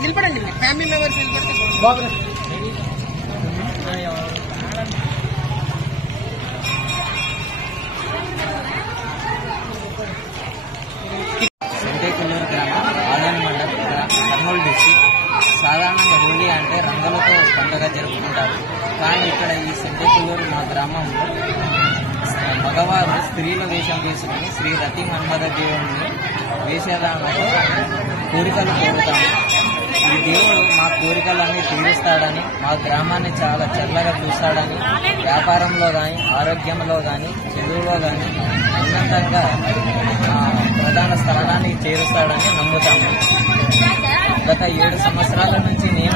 నిలబడండి, family members నిలబడితే సంతేకుల్లూరు గ్రామం, ఆదాని మండలం, కర్నూలు డిస్టిక్. సాధారణంగా హోలీ అంటే రంగులతో పండుగ జరుపుకుంటారు. కానీ ఇక్కడ ఈ సంతేకుల్లూరు మా గ్రామంలో మగవారు స్త్రీల వేషం తీసుకుని శ్రీ రతి మన్మథ దేవుని వేషధారణతో కోరికలు కోరుతాము. ఈ దేవుడు మా కోరికలన్నీ తీరుస్తాడని, మా గ్రామాన్ని చాలా చల్లగా చూస్తాడని, వ్యాపారంలో కానీ, ఆరోగ్యంలో కానీ, చదువులో కానీ ఉన్నతంగా ప్రధాన స్థానాన్ని చేరుస్తాడని నమ్ముతాము. గత 7 సంవత్సరాల నుంచి నేను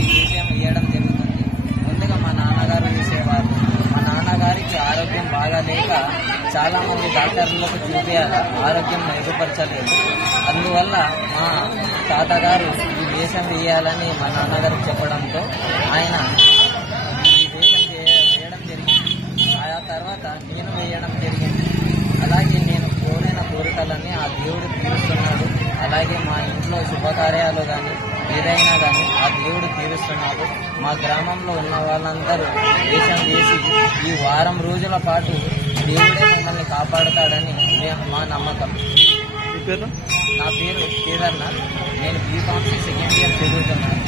ఈ విషయం వేయడం జరుగుతుంది. ముందుగా మా నాన్నగారు వేసేవారు. మా నాన్నగారికి ఆరోగ్యం బాగాలేక చాలా మంది డాక్టర్లకు చూపించారు, ఆరోగ్యం మెరుగుపరచలేదు. అందువల్ల మా తాతగారు ఈ వేషం వేయాలని మా నాన్నగారికి చెప్పడంతో ఆయన ఈ వేషం వేయడం జరిగింది. ఆ తర్వాత నేను వేయడం జరిగింది. అలాగే నేను కోరిన కోరికలన్నీ ఆ దేవుడు తీరుస్తున్నాడు. అలాగే మా ఇంట్లో శుభకార్యాలు కానీ ఏదైనా కానీ ఆ దేవుడు తీరుస్తున్నాడు. మా గ్రామంలో ఉన్న వాళ్ళందరూ వేషం వేసి ఈ వారం రోజుల పాటు దేవుడే మమ్మల్ని కాపాడుతాడని మా నమ్మకం. నా పేరు కేదార్నాథ్. నేను బీకాంసీ సెకండ్ ఇయర్ చదువుతున్నాను.